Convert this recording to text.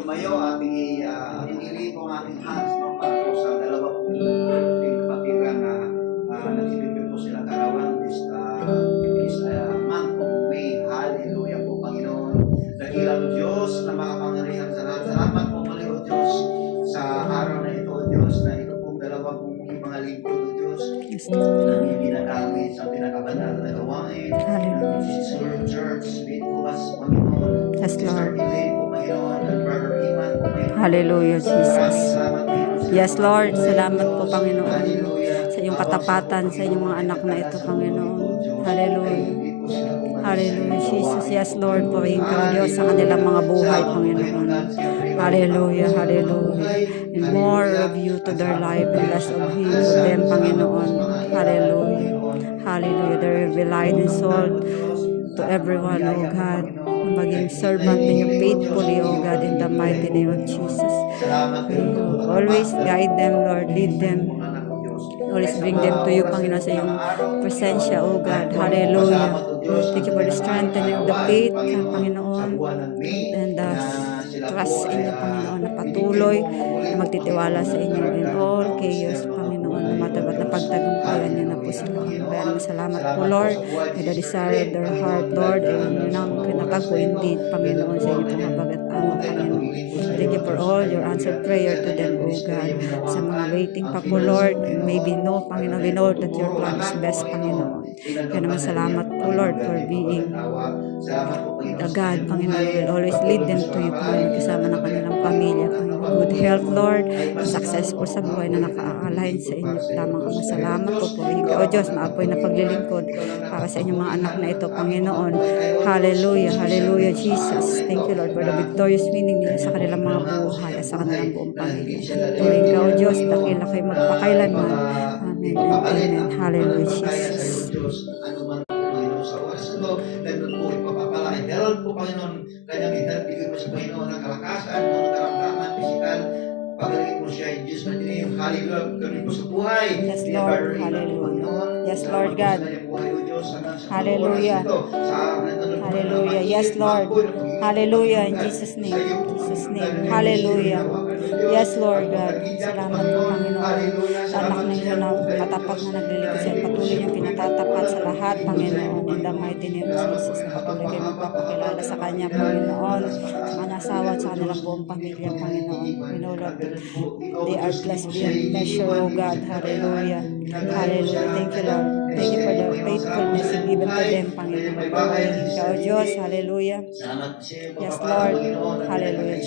tumayo at pinili ko ang aking hands no, para po sa dalawa pong kapatiran na nagsilipin po sila karawan this month of May. Hallelujah po, Panginoon. Dakilang Diyos na makapangyarihan sa lahat. Salamat po muli, O Diyos, sa araw na ito, O Diyos, na ito pong dalawa pong mga lingkod, O Diyos, na ginagamit sa pinakabanal na gawain. Hallelujah. Church, lead po us, Panginoon. Yes, Lord. Hallelujah, Jesus. Yes, Lord. Salamat po, Panginoon, sa iyong katapatan, sa inyong mga anak na ito, Panginoon. Hallelujah. Hallelujah, Jesus. Yes, Lord. Purihin ka, Diyos, sa kanilang mga buhay, Panginoon. Hallelujah, hallelujah. And more of you to their life and less of Him to them, Panginoon. Hallelujah. Hallelujah. They will be light and salt to everyone, O God. Maging servant ninyo faithfully, O God, in the mighty name of Jesus. Always guide them, Lord. Lead them. Always bring them to you, Panginoon, sa iyong presensya, O God. Hallelujah. Thank you for the strengthening of the faith, Panginoon. And trust in you, Panginoon, na patuloy na magtitiwala sa inyo in all chaos, Panginoon, na matabat na pagtagumpayan niyo na po sila. Maraming salamat po, Lord. May the desire of their heart, Lord, and yun ang kinatagpo indeed, Panginoon, sa inyo pong habagat awa, Panginoon. Thank you for all your answered prayer to them, O God. Sa mga waiting pa po, Lord, and maybe no, Panginoon, we know that your plan is best, Panginoon. Kaya naman salamat po, Lord, for being the God, Panginoon, will always lead them to you, Panginoon, kasama ng kanilang pamilya, Panginoon. Good health, Lord, successful sa buhay na naka-align sa inyo lamang ang salamat po po. O Diyos, maapoy na paglilingkod para sa inyong mga anak na ito, Panginoon. Hallelujah, hallelujah, Jesus. Thank you, Lord, for the victorious winning niyo sa kanilang mga buhay at sa kanilang buong pamilya. Tuwing ka, O Diyos, dakila kayo magpakailanman. Amen and amen. Hallelujah, Jesus. Herald po, Panginoon, kanyang i-help, bigay mo sa Panginoon ng kalakasan, ng karamdaman, pisikal, pagaling mo siya in Jesus' mighty name. Hallelujah, kami po sa buhay. Yes, Lord. Hallelujah. Yes, Lord God. Hallelujah. Hallelujah. Yes, Lord. Hallelujah. In Jesus' name. Jesus' name. Hallelujah. Yes, Lord God. Salamat po, Panginoon. Sa anak ninyo na matapat na naglilingkod sa patuloy niyong pinatatapat sa lahat, Panginoon. In the mighty name of Jesus, na patuloy kayo magpapakilala sa Kanya, Panginoon. Sa Kanya asawa at sa kanilang buong pamilya, Panginoon. We know, Lord, they are blessed beyond measure, O God. Hallelujah. Hallelujah. Thank you, Lord. Thank you for the faithfulness you given to them, Panginoon. Pagpapalingin ka, O Diyos. Hallelujah. Yes, Lord. Hallelujah.